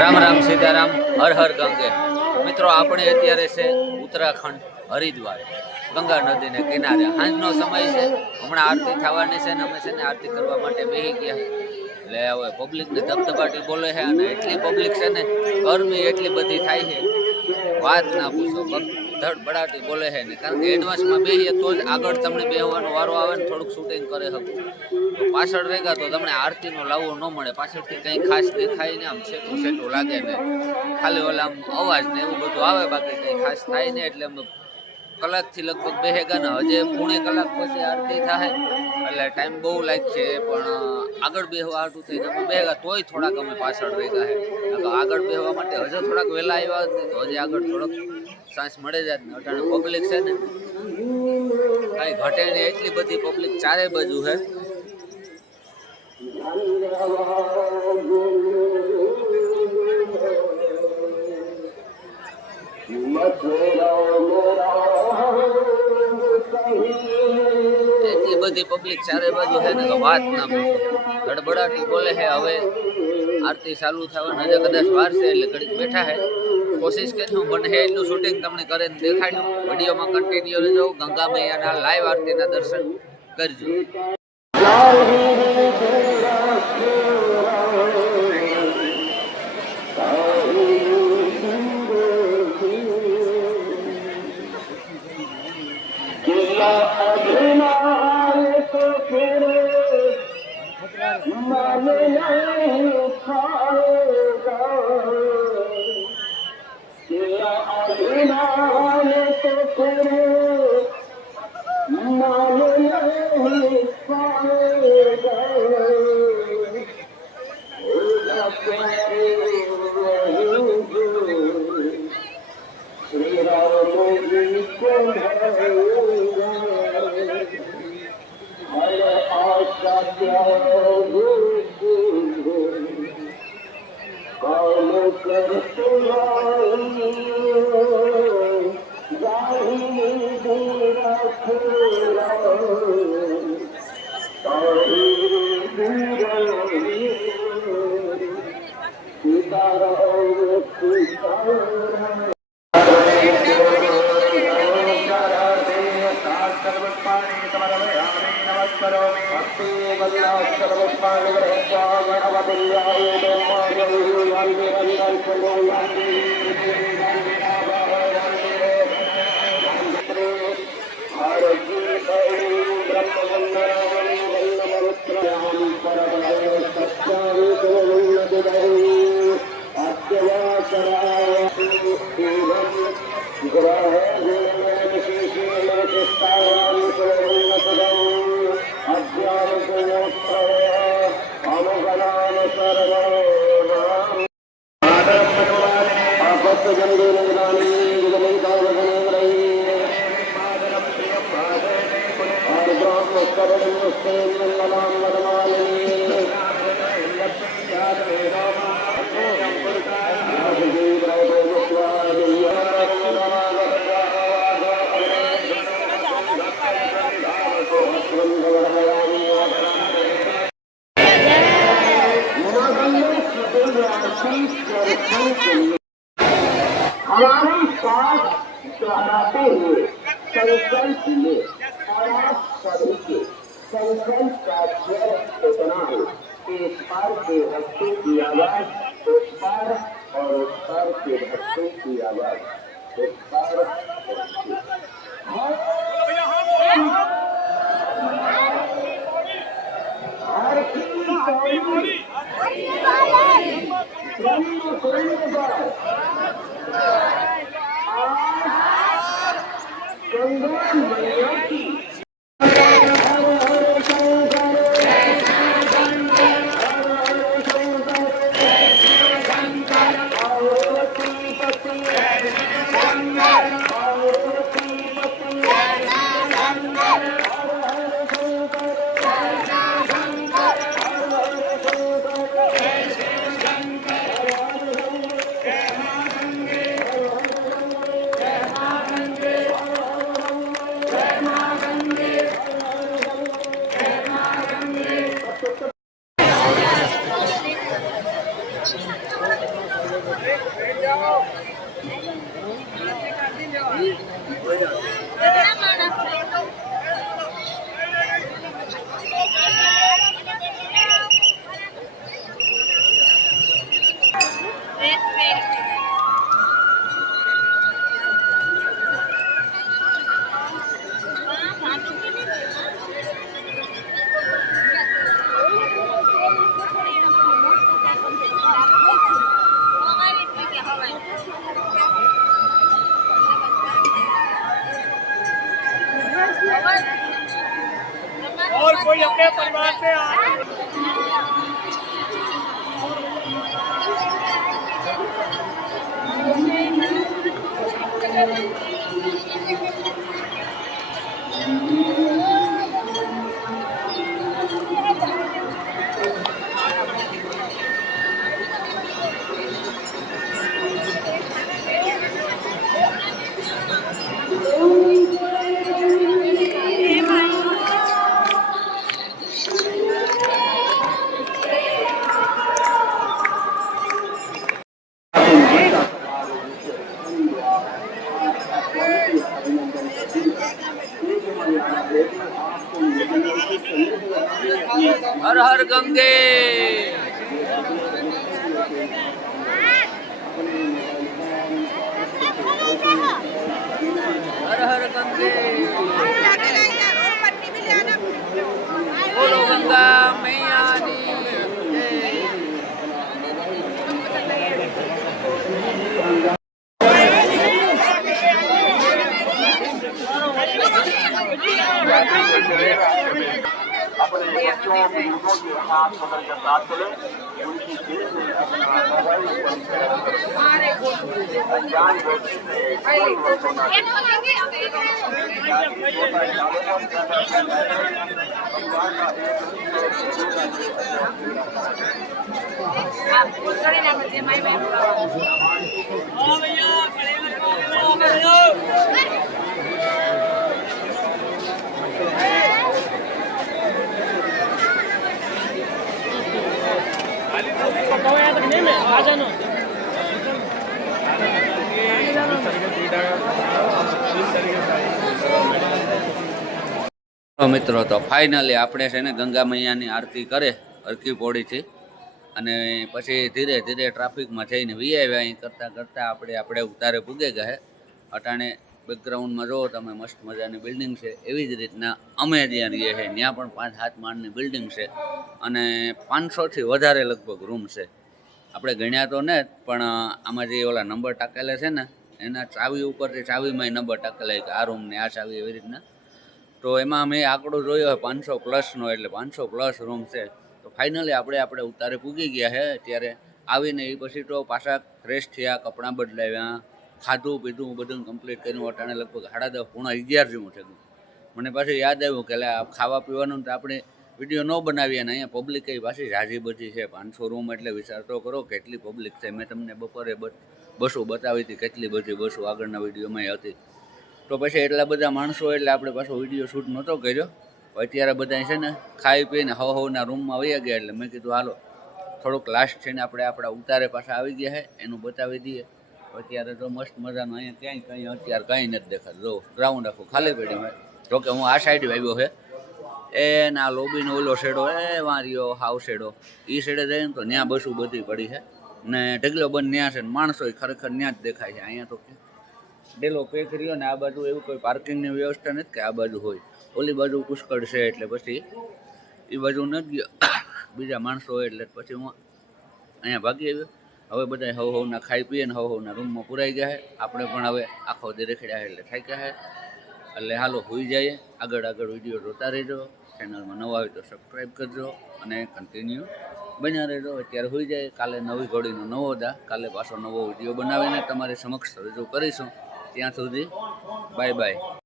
રામ રામ સીતારામ, હર હર ગંગે. મિત્રો, આપણે અત્યારે છે ઉત્તરાખંડ હરિદ્વાર ગંગા નદીને કિનારે. સાંજનો સમય છે, હમણાં આરતી થવાની છે ને અમે છે ને આરતી કરવા માટે બેસી ગયા. એટલે હવે પબ્લિકને ધબધબાટી બોલે છે અને એટલી પબ્લિક છે ને, ગરમી એટલી બધી થાય છે, વાત ના પૂછો. ધડબડાટી બોલે છે ને, કારણ કે એડવાન્સમાં બેસીએ તો જ આગળ તમને બેસવાનો વારો આવે ને થોડુંક શૂટિંગ કરે શકું. પાછળ રહી ગયા તો તમને આરતીનો લાવો ન મળે, પાછળથી કંઈ ખાસ દેખાય ને, આમ છેટું છેટું લાગે ને, ખાલી ઓલા આમ અવાજ ને એવું બધું આવે, બાકી કંઈ ખાસ થાય ને. એટલે અમે કલાકથી લગભગ બેસેગા ને હજે પોણી કલાક પછી આરતી થાય, એટલે ટાઈમ બહુ લાગશે. પણ આગળ બેસવા હાટું થઈને અમે બેસેગા તોય થોડાક અમે પાછળ રહી ગયા છે. આગળ બેસવા માટે હજે થોડાક વહેલા આવ્યા જ નહીં તો હજી આગળ થોડોક ચાન્સ મળે જાય ને. અટાણે પબ્લિક છે ને કાંઈ ઘટે ને એટલી બધી પબ્લિક ચારે બાજુ છે. એટલી બધી પબ્લિક ચારે બાજુ છે ને તો વાત ના પૂછો. ગડબડાટી બોલે છે. હવે આરતી ચાલુ થવાની હજે કદાચ વાર છે, એટલે ઘડીક બેઠા છે. કોશિશ કરશું બને છે એટલું શૂટિંગ તમને કરીને દેખાડ્યું. વિડીયોમાં કન્ટિન્યુ રહેજો. ગંગા મૈયાના લાઈવ આરતીના દર્શન કરજો. हमारी सांस दोहराते हुए संकल्प ले और आप सभी के संकल्प का स्वर इतना है कि इस पार के भक्तों की आवाज उस पार और उस पार के भक्तों की आवाज उस पार और कोई अपने परिवार से હર હર ગંગે. હર હર ગંગે. બોલો ગંગા મૈયાની જય. अपने बच्चों बुजुर्गों के हाथ पकड़ कर साथ चले, उनकी जेब में अपना मोबाइल फोन अनजान व्यक्ति से મિત્રો તો ફાઇનલી આપણે છે ને ગંગા મૈયાની આરતી કરે હરકી પોળીથી, અને પછી ધીરે ધીરે ટ્રાફિકમાં જઈને વીઆઈવા અહીં કરતાં કરતાં આપણે ઉતારે પૂગે ગયા. અટાણે બેકગ્રાઉન્ડમાં જુઓ તમે, મસ્ત મજાની બિલ્ડિંગ છે. એવી જ રીતના અમે જ્યાં રહીએ છીએ ત્યાં પણ 5-7 માળની બિલ્ડિંગ છે, અને 500થી વધારે લગભગ રૂમ છે. આપણે ગણ્યા તો ને, પણ આમાં જે ઓલા નંબર ટાંકેલા છે ને, એના ચાવી ઉપરથી ચાવીમાંય નંબર ટાંકેલા કે આ રૂમને આ ચાવી, એવી રીતના. તો એમાં મેં આંકડો જોયો હોય 500+નો, એટલે 500+ રૂમ છે. તો ફાઇનલી આપણે ઉતારે પૂગી ગયા છે. ત્યારે આવીને એ પછી તો પાછા ફ્રેશ થયા, કપડાં બદલાવ્યા, ખાધું પીધું બધું કમ્પ્લીટ કર્યું. અટાણે લગભગ 10:30-11 જેવું થઈ ગયું. મને પાછું યાદ આવ્યું કે ખાવા પીવાનું તો આપણે વિડીયો ન બનાવીએ, ને અહીંયા પબ્લિક એ પાછી ઝાઝી બધી છે. 500 રૂમ એટલે વિચાર તો કરો કેટલી પબ્લિક છે. મેં તમને બપોરે બસો બતાવી હતી, કેટલી બધી બસો આગળના વિડીયોમાં હતી. તો પછી એટલા બધા માણસો એટલે આપણે પાછો વિડીયો શૂટ નહોતો કર્યો. અત્યારે બધા છે ને ખાઈ પીને હવના રૂમમાં વયા ગયા, એટલે મેં કીધું હાલો થોડુંક લાસ્ટ છે ને આપણે આપણા ઉતારે પાછા આવી ગયા છે એનું બતાવી દઈએ. અત્યારે તો મસ્ત મજાનું અહીંયા કંઈ અત્યારે કંઈ નથી દેખાતું. જો ગ્રાઉન્ડ આખું ખાલી પડી હોય. જોકે હું આ સાઈડ આવ્યો છે, એના લોબીનો ઓલો શેડો વાંર્યો હાવ શેડો, એ શેડે જઈએ ને તો ત્યાં બસું બધી પડી છે, ને ઢગલો બંધ ત્યાં છે, ને માણસો ખરેખર ત્યાં જ દેખાય છે. અહીંયા તો ડેલો પેક રહ્યો, ને આ બાજુ એવું કોઈ પાર્કિંગની વ્યવસ્થા નથી કે આ બાજુ હોય. ઓલી બાજુ પુષ્કળ છે, એટલે પછી એ બાજુ નથી ગયો. બીજા માણસો હોય એટલે પછી હું અહીંયા ભાગી આવ્યો. હવે બધા હવના ખાઈ પીએ ને હવના રૂમમાં પુરાઈ ગયા છે. આપણે પણ હવે આખો દી રેખડ્યા એટલે થાક્યા છે. એટલે હાલો હોઈ જઈએ. આગળ વિડીયો જોતા રહેજો. ચેનલમાં નવા હોય તો સબસ્ક્રાઈબ કરજો અને કન્ટિન્યુ બન્યા રહેજો. અત્યારે હોઈ જાય. કાલે નવી ઘોડીનો નવો દા, કાલે પાછો નવો વિડીયો બનાવીને તમારી સમક્ષ રજૂ કરીશું. ત્યાં સુધી બાય બાય.